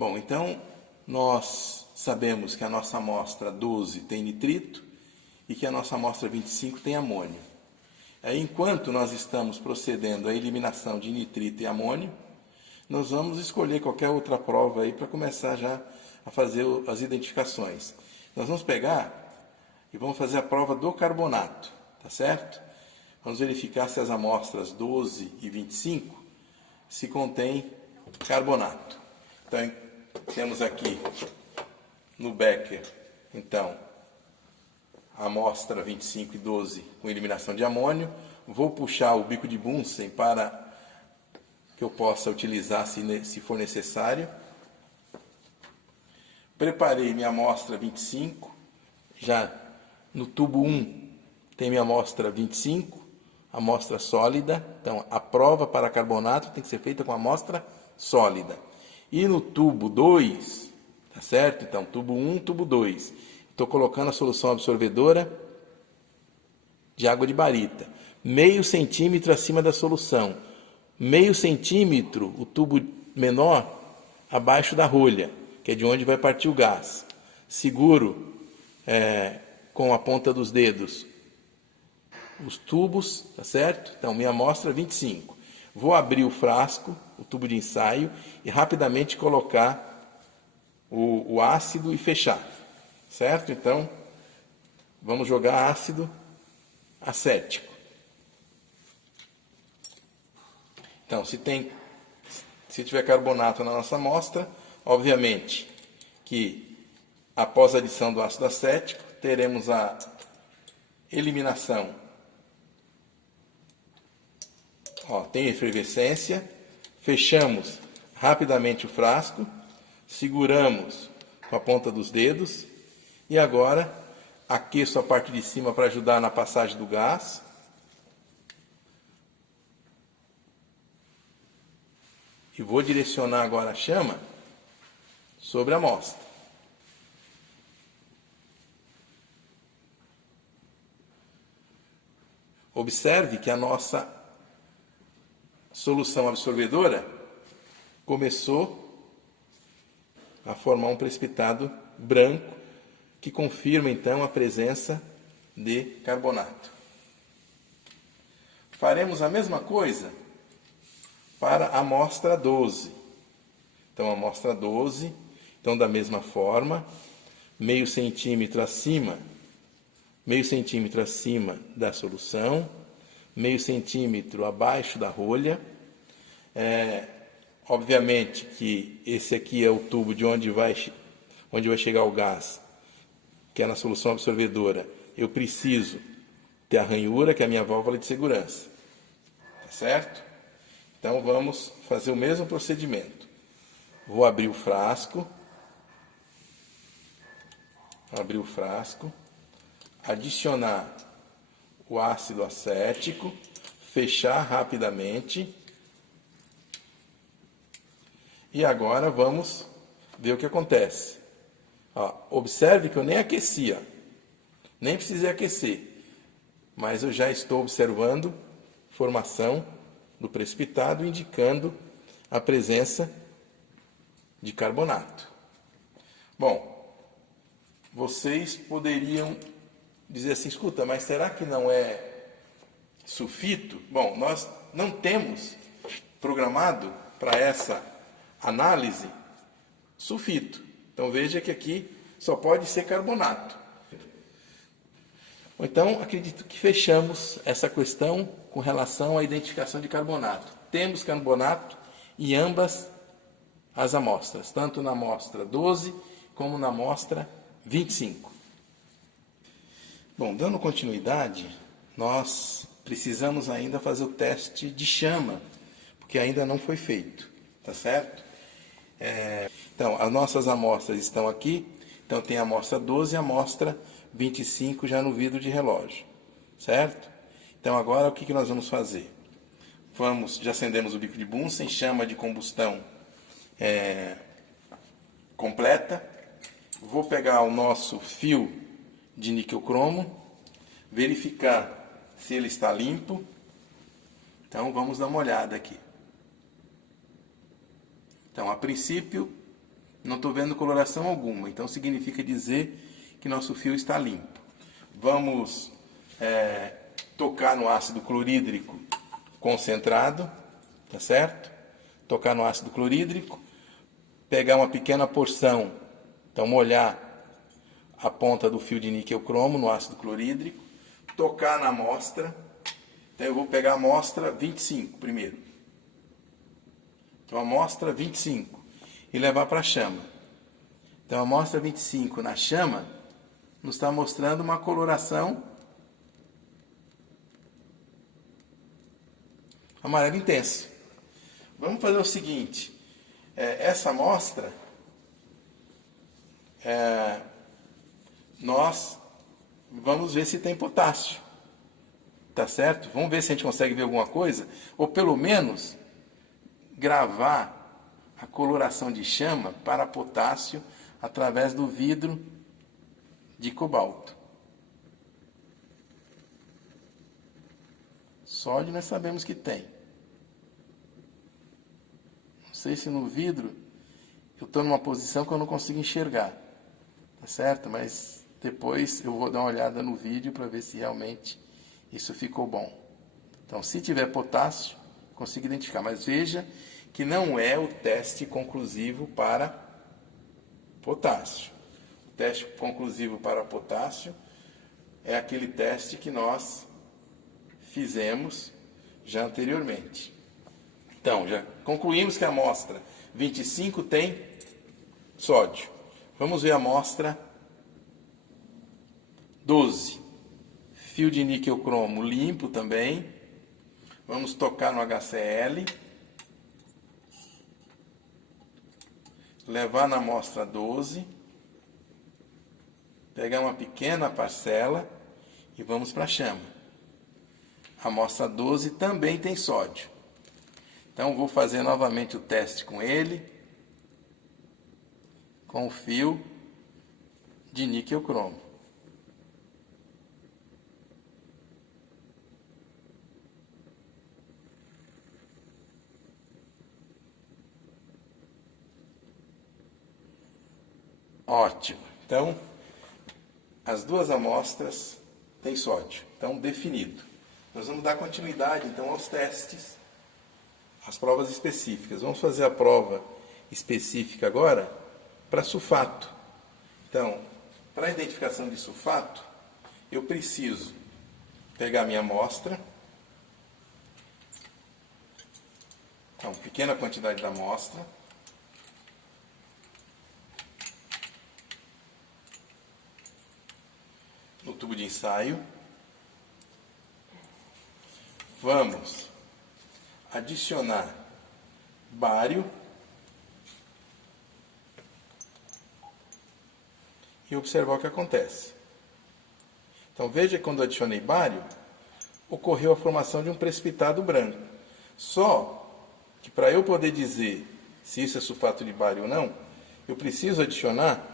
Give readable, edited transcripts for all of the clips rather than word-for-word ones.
Bom, então nós sabemos que a nossa amostra 12 tem nitrito e que a nossa amostra 25 tem amônio. Enquanto nós estamos procedendo à eliminação de nitrito e amônio, nós vamos escolher qualquer outra prova aí para começar já a fazer as identificações. Nós vamos pegar e vamos fazer a prova do carbonato, tá certo? Vamos verificar se as amostras 12 e 25 se contém carbonato. Então, temos aqui no becker, então, a amostra 25 e 12 com eliminação de amônio. Vou puxar o bico de Bunsen para que eu possa utilizar se for necessário. Preparei minha amostra 25, já no tubo 1 tem minha amostra 25, amostra sólida. Então, a prova para carbonato tem que ser feita com amostra sólida. E no tubo 2, tá certo? Então, tubo 1, tubo 2. Estou colocando a solução absorvedora de água de barita. Meio centímetro acima da solução. Meio centímetro, o tubo menor, abaixo da rolha, que é de onde vai partir o gás. Seguro com a ponta dos dedos os tubos, tá certo? Então, minha amostra 25. Vou abrir o frasco, o tubo de ensaio, e rapidamente colocar o ácido e fechar, certo? Então, vamos jogar ácido acético. Então, se tiver carbonato na nossa amostra, obviamente que após a adição do ácido acético, teremos a eliminação. Tem efervescência, fechamos rapidamente o frasco, seguramos com a ponta dos dedos e agora aqueço a parte de cima para ajudar na passagem do gás. E vou direcionar agora a chama sobre a amostra. Observe que a nossa solução absorvedora começou a formar um precipitado branco, que confirma então a presença de carbonato. Faremos a mesma coisa para a amostra 12. Então, a amostra 12, então da mesma forma, meio centímetro acima da solução, meio centímetro abaixo da rolha. Obviamente que esse aqui é o tubo de onde vai chegar o gás, que é na solução absorvedora. Eu preciso ter a ranhura, que é a minha válvula de segurança, tá certo? Então, vamos fazer o mesmo procedimento. Vou abrir o frasco, adicionar o ácido acético, fechar rapidamente. E agora vamos ver o que acontece. Observe que eu nem aqueci, nem precisei aquecer, mas eu já estou observando formação do precipitado, indicando a presença de carbonato. Bom, vocês poderiam dizer assim, escuta, mas será que não é sulfito? Bom, nós não temos programado para essa análise sulfito. Então veja que aqui só pode ser carbonato. Então, acredito que fechamos essa questão com relação à identificação de carbonato. Temos carbonato em ambas as amostras, tanto na amostra 12 como na amostra 25. Bom, dando continuidade, nós precisamos ainda fazer o teste de chama, porque ainda não foi feito, tá certo? Então, as nossas amostras estão aqui. Então, tem a amostra 12 e a amostra 25 já no vidro de relógio, certo? Então, agora o que nós vamos fazer? Já acendemos o bico de Bunsen, chama de combustão completa. Vou pegar o nosso fio de níquel cromo, verificar se ele está limpo. Então, vamos dar uma olhada aqui. Então, a princípio, Não estou vendo coloração alguma, então significa dizer que nosso fio está limpo. Vamos tocar no ácido clorídrico concentrado, tá certo? Tocar no ácido clorídrico, pegar uma pequena porção, então molhar a ponta do fio de níquel cromo no ácido clorídrico, tocar na amostra. Então eu vou pegar a amostra 25 primeiro. Então a amostra 25 e levar para a chama. Então a amostra 25 na chama nos está mostrando uma coloração amarelo intenso. Vamos fazer o seguinte, essa amostra, nós vamos ver se tem potássio, tá certo? Vamos ver se a gente consegue ver alguma coisa, ou pelo menos gravar a coloração de chama para potássio através do vidro de cobalto. Sódio nós sabemos que tem. Não sei se no vidro eu estou numa posição que eu não consigo enxergar, tá certo? Mas depois eu vou dar uma olhada no vídeo para ver se realmente isso ficou bom. Então, se tiver potássio, consigo identificar. Mas veja que não é o teste conclusivo para potássio. O teste conclusivo para potássio é aquele teste que nós fizemos já anteriormente. Então, já concluímos que a amostra 25 tem sódio. Vamos ver a amostra 12. Fio de níquel cromo limpo também. Vamos tocar no HCl. Levar na amostra 12. Pegar uma pequena parcela e vamos para a chama. A amostra 12 também tem sódio. Então vou fazer novamente o teste com ele, com o fio de níquel cromo. Ótimo. Então, as duas amostras têm sódio. Então, definido. Nós vamos dar continuidade, então, aos testes, às provas específicas. Vamos fazer a prova específica agora para sulfato. Então, para a identificação de sulfato, eu preciso pegar minha amostra. Então, pequena quantidade da amostra. No tubo de ensaio. Vamos adicionar bário e observar o que acontece. Então veja que quando adicionei bário, ocorreu a formação de um precipitado branco. Só que para eu poder dizer se isso é sulfato de bário ou não, eu preciso adicionar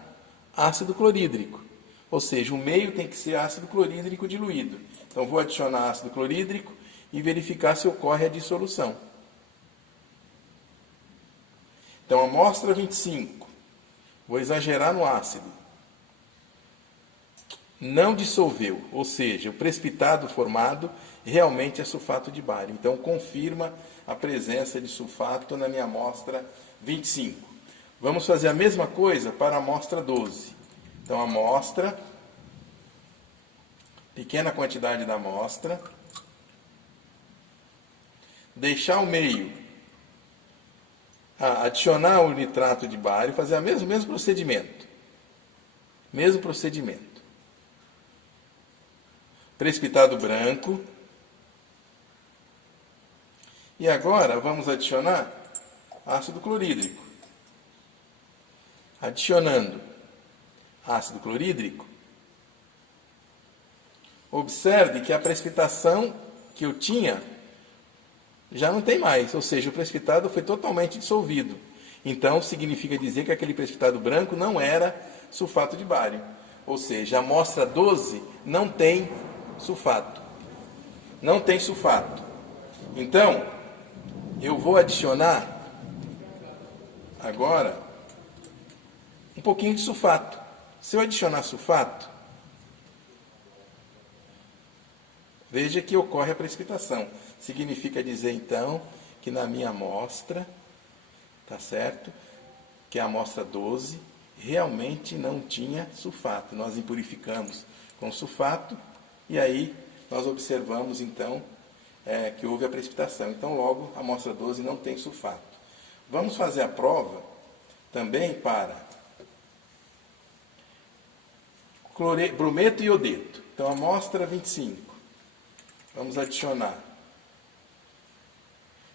ácido clorídrico. Ou seja, o meio tem que ser ácido clorídrico diluído. Então vou adicionar ácido clorídrico e verificar se ocorre a dissolução. Então, amostra 25. Vou exagerar no ácido. Não dissolveu, ou seja, o precipitado formado realmente é sulfato de bário. Então, confirma a presença de sulfato na minha amostra 25. Vamos fazer a mesma coisa para a amostra 12. Então, amostra, pequena quantidade da amostra, deixar o meio, adicionar o nitrato de bário, fazer o mesmo procedimento. Mesmo procedimento. Precipitado branco. E agora vamos adicionar ácido clorídrico. Adicionando ácido clorídrico, observe que a precipitação que eu tinha já não tem mais, ou seja, o precipitado foi totalmente dissolvido. Então, significa dizer que aquele precipitado branco não era sulfato de bário. Ou seja, a amostra 12 não tem sulfato. Não tem sulfato. Então, eu vou adicionar agora um pouquinho de sulfato. Se eu adicionar sulfato, veja que ocorre a precipitação. Significa dizer, então, que na minha amostra, tá certo? Que é a amostra 12, realmente não tinha sulfato. Nós impurificamos com sulfato e aí nós observamos, então, que houve a precipitação. Então, logo, a amostra 12 não tem sulfato. Vamos fazer a prova também para brometo e iodeto. Então, amostra 25. Vamos adicionar.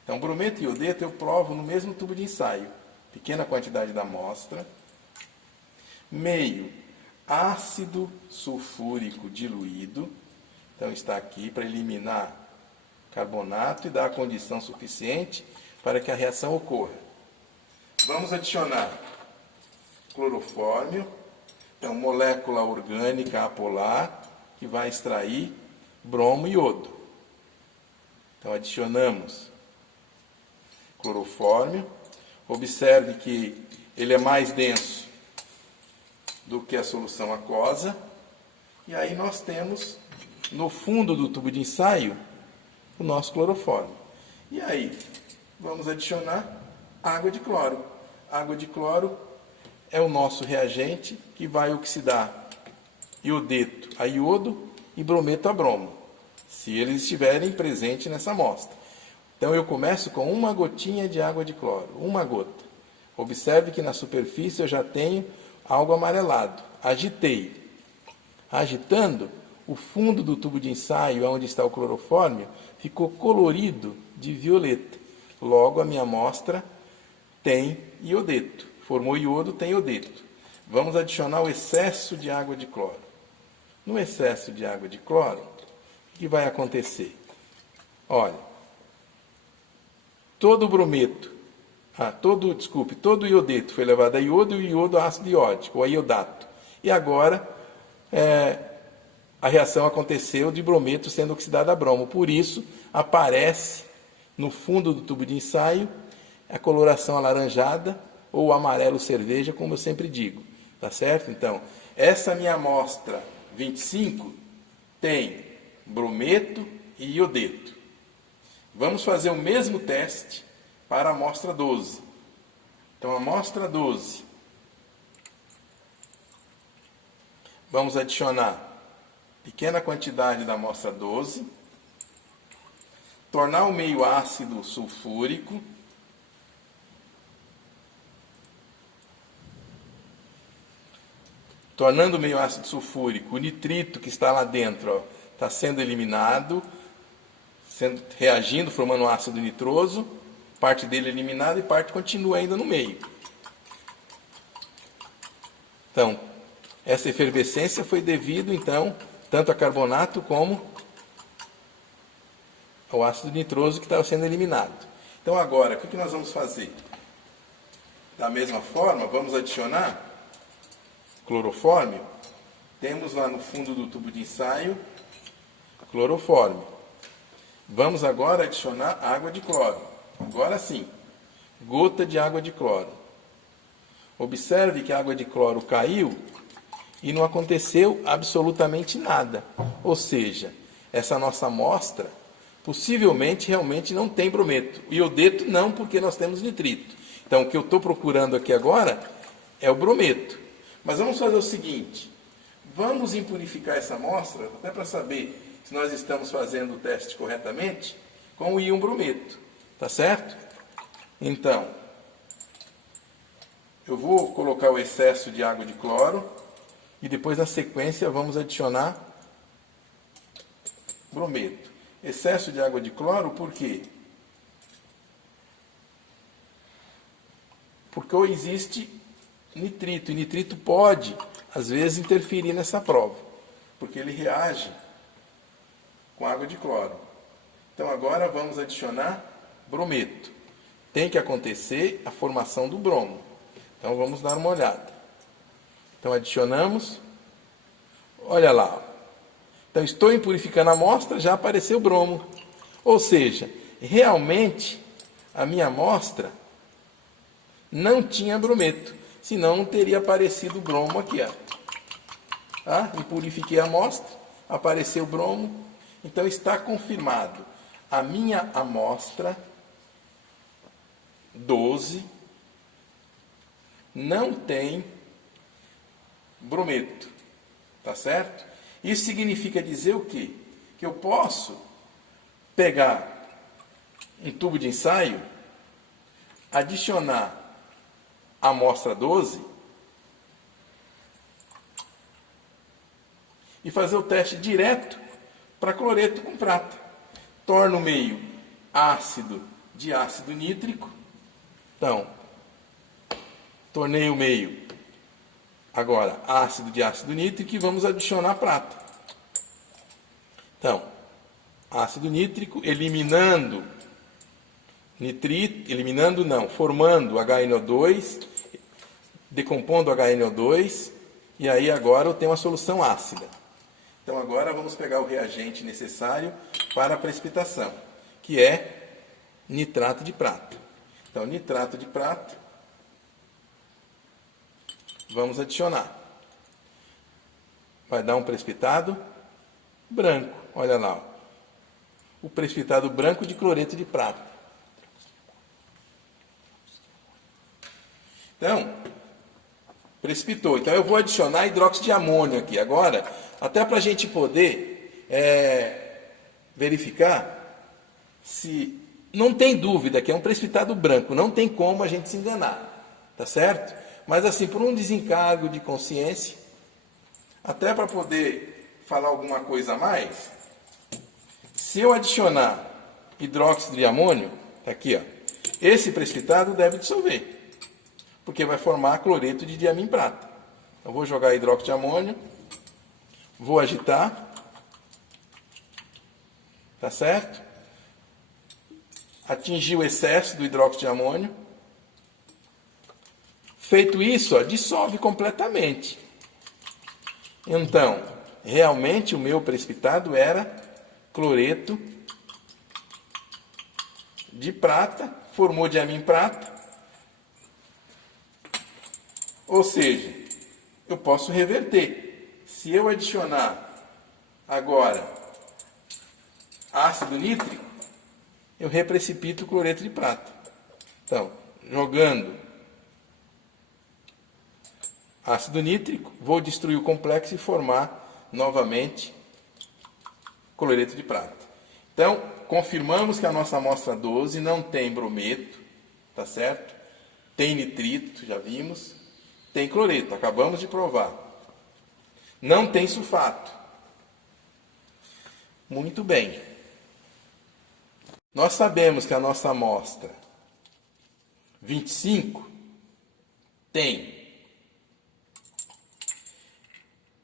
Então, brometo e iodeto eu provo no mesmo tubo de ensaio. Pequena quantidade da amostra. Meio ácido sulfúrico diluído. Então, está aqui para eliminar carbonato e dar a condição suficiente para que a reação ocorra. Vamos adicionar clorofórmio. Então, molécula orgânica apolar que vai extrair bromo e iodo. Então, adicionamos clorofórmio. Observe que ele é mais denso do que a solução aquosa. E aí nós temos, no fundo do tubo de ensaio, o nosso clorofórmio. E aí, vamos adicionar água de cloro. Água de cloro é o nosso reagente que vai oxidar iodeto a iodo e brometo a bromo, se eles estiverem presentes nessa amostra. Então eu começo com uma gotinha de água de cloro, uma gota. Observe que na superfície eu já tenho algo amarelado. Agitei. Agitando, o fundo do tubo de ensaio, onde está o clorofórmio, ficou colorido de violeta. Logo, a minha amostra tem iodeto. Formou iodo, tem iodeto. Vamos adicionar o excesso de água de cloro. No excesso de água de cloro, o que vai acontecer? Olha, todo o brometo, todo o iodeto foi levado a iodo e o iodo a ácido iódico, ou a iodato. E agora, a reação aconteceu de brometo sendo oxidado a bromo. Por isso, aparece no fundo do tubo de ensaio a coloração alaranjada ou amarelo cerveja, como eu sempre digo. Tá certo? Então, essa minha amostra 25 tem brometo e iodeto. Vamos fazer o mesmo teste para a amostra 12. Então, a amostra 12. Vamos adicionar pequena quantidade da amostra 12, tornar o meio ácido sulfúrico, tornando o meio ácido sulfúrico, o nitrito que está lá dentro está sendo eliminado, reagindo, formando um ácido nitroso, parte dele eliminada e parte continua ainda no meio. Então, essa efervescência foi devido, então, tanto a carbonato como ao ácido nitroso que estava sendo eliminado. Então agora, o que nós vamos fazer? Da mesma forma, vamos adicionar clorofórmio. Temos lá no fundo do tubo de ensaio clorofórmio. Vamos agora adicionar água de cloro. Agora sim, gota de água de cloro. Observe que a água de cloro caiu e não aconteceu absolutamente nada. Ou seja, essa nossa amostra possivelmente realmente não tem brometo. O iodeto não, porque nós temos nitrito. Então, o que eu estou procurando aqui agora é o brometo. Mas vamos fazer o seguinte, vamos impurificar essa amostra, até para saber se nós estamos fazendo o teste corretamente, com o íon brometo. Tá certo? Então, eu vou colocar o excesso de água de cloro, e depois, na sequência, vamos adicionar brometo. Excesso de água de cloro, por quê? Porque existe nitrito, e nitrito pode, às vezes, interferir nessa prova, porque ele reage com água de cloro. Então, agora vamos adicionar brometo. Tem que acontecer a formação do bromo. Então, vamos dar uma olhada. Então, adicionamos. Olha lá. Então, estou impurificando a amostra, já apareceu bromo. Ou seja, realmente, a minha amostra não tinha brometo. senão não teria aparecido o bromo aqui, ó. Tá? E purifiquei a amostra, apareceu o bromo, então está confirmado. A minha amostra 12 não tem brometo, tá certo? Isso significa dizer o quê? Que eu posso pegar um tubo de ensaio, adicionar a amostra 12 e fazer o teste direto para cloreto com prata. Torna o meio ácido de ácido nítrico. Então, tornei o meio agora ácido de ácido nítrico e vamos adicionar prata. Então, ácido nítrico eliminando nitrito, formando HNO2, decompondo HNO2, e aí agora eu tenho uma solução ácida. Então agora vamos pegar o reagente necessário para a precipitação, que é nitrato de prata. Então, nitrato de prata, vamos adicionar. Vai dar um precipitado branco, olha lá, ó. O precipitado branco de cloreto de prata. Então, precipitou. Então eu vou adicionar hidróxido de amônio aqui agora, até para a gente poder verificar se não tem dúvida que é um precipitado branco, não tem como a gente se enganar, tá certo? Mas assim, por um desencargo de consciência, até para poder falar alguma coisa a mais, se eu adicionar hidróxido de amônio, tá aqui, ó, esse precipitado deve dissolver, porque vai formar cloreto de diamim prata. Eu vou jogar hidróxido de amônio, vou agitar, tá certo? Atingir o excesso do hidróxido de amônio. Feito isso, ó, dissolve completamente. Então, realmente o meu precipitado era cloreto de prata, formou diamim prata. Ou seja, eu posso reverter. Se eu adicionar agora ácido nítrico, eu reprecipito o cloreto de prata. Então, jogando ácido nítrico, vou destruir o complexo e formar novamente cloreto de prata. Então, confirmamos que a nossa amostra 12 não tem brometo, tá certo? Tem nitrito, já vimos. Tem cloreto, acabamos de provar. Não tem sulfato. Muito bem. Nós sabemos que a nossa amostra 25 tem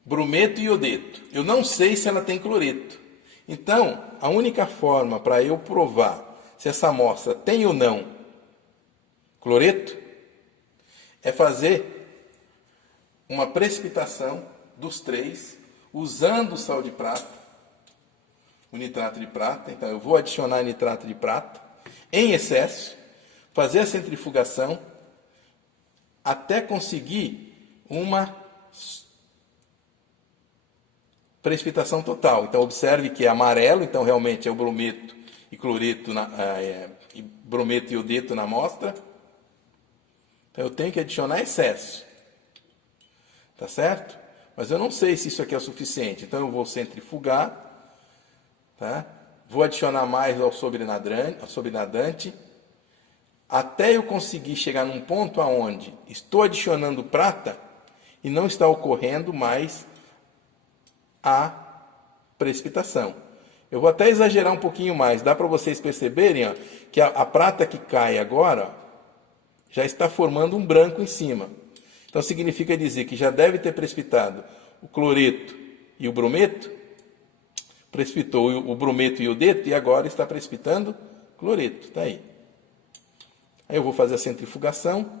brometo e iodeto. Eu não sei se ela tem cloreto. Então, a única forma para eu provar se essa amostra tem ou não cloreto é fazer uma precipitação dos três usando o sal de prata, o nitrato de prata. Então eu vou adicionar nitrato de prata em excesso, fazer a centrifugação até conseguir uma precipitação total. Então observe que é amarelo, então realmente é o brometo e cloreto, brometo e iodeto na amostra. Então eu tenho que adicionar excesso, tá certo? Mas eu não sei se isso aqui é o suficiente, então eu vou centrifugar. Tá? Vou adicionar mais ao sobrenadante, até eu conseguir chegar num ponto aonde estou adicionando prata e não está ocorrendo mais a precipitação. Eu vou até exagerar um pouquinho mais, dá para vocês perceberem, ó, que a prata que cai agora, ó, já está formando um branco em cima. Então significa dizer que já deve ter precipitado o cloreto e o brometo, precipitou o brometo e o iodeto e agora está precipitando cloreto, tá aí. Aí eu vou fazer a centrifugação,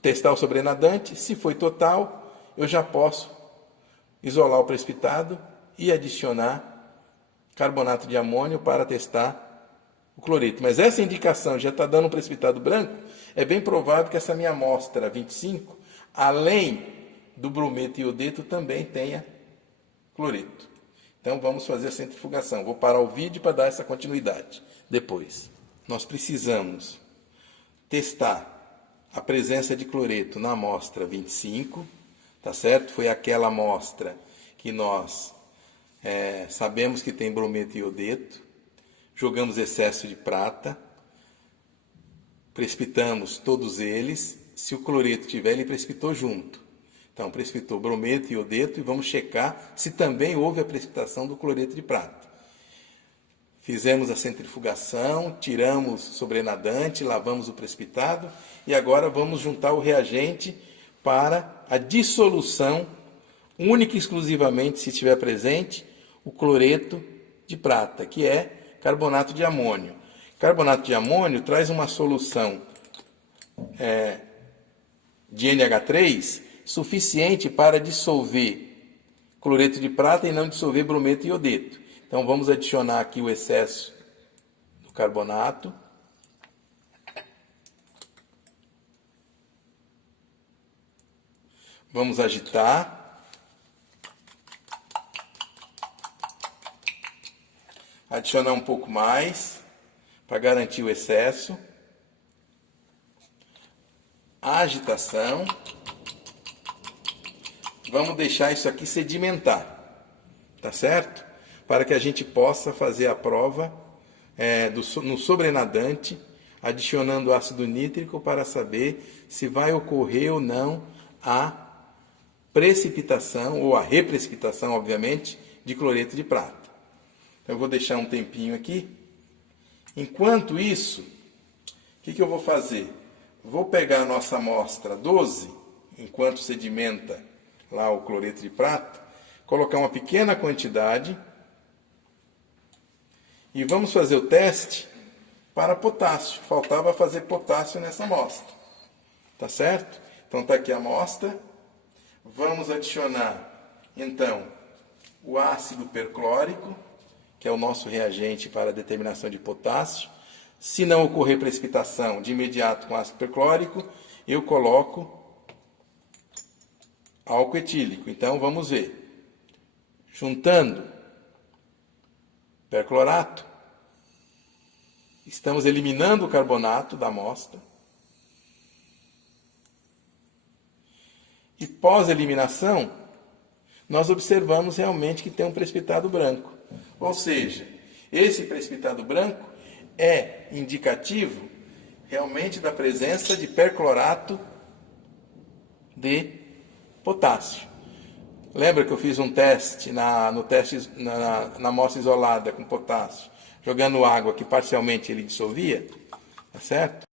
testar o sobrenadante, se foi total, eu já posso isolar o precipitado e adicionar carbonato de amônio para testar o cloreto. Mas essa indicação já está dando um precipitado branco, é bem provável que essa minha amostra 25, além do brometo e iodeto, também tenha cloreto. Então vamos fazer a centrifugação. Vou parar o vídeo para dar essa continuidade depois. Nós precisamos testar a presença de cloreto na amostra 25, tá certo? Foi aquela amostra que nós sabemos que tem brometo e iodeto. Jogamos excesso de prata, precipitamos todos eles. Se o cloreto tiver, ele precipitou junto. Então, precipitou brometo e iodeto e vamos checar se também houve a precipitação do cloreto de prata. Fizemos a centrifugação, tiramos o sobrenadante, lavamos o precipitado e agora vamos juntar o reagente para a dissolução, única e exclusivamente, se estiver presente, o cloreto de prata, que é carbonato de amônio. Carbonato de amônio traz uma solução de NH3 suficiente para dissolver cloreto de prata e não dissolver brometo e iodeto. Então vamos adicionar aqui o excesso do carbonato. Vamos agitar. Adicionar um pouco mais para garantir o excesso. Agitação. Vamos deixar isso aqui sedimentar, tá certo? Para que a gente possa fazer a prova no sobrenadante, adicionando ácido nítrico para saber se vai ocorrer ou não a precipitação, ou a reprecipitação, obviamente, de cloreto de prata. Então, eu vou deixar um tempinho aqui. Enquanto isso, o que eu vou fazer? Vou pegar a nossa amostra 12, enquanto sedimenta lá o cloreto de prata, colocar uma pequena quantidade e vamos fazer o teste para potássio. Faltava fazer potássio nessa amostra, tá certo? Então está aqui a amostra. Vamos adicionar então o ácido perclórico, que é o nosso reagente para a determinação de potássio. Se não ocorrer precipitação de imediato com ácido perclórico, eu coloco álcool etílico. Então vamos ver. Juntando perclorato, estamos eliminando o carbonato da amostra. E pós-eliminação, nós observamos realmente que tem um precipitado branco. Ou seja, esse precipitado branco é indicativo realmente da presença de perclorato de potássio. Lembra que eu fiz um teste na amostra isolada com potássio, jogando água que parcialmente ele dissolvia? Tá certo?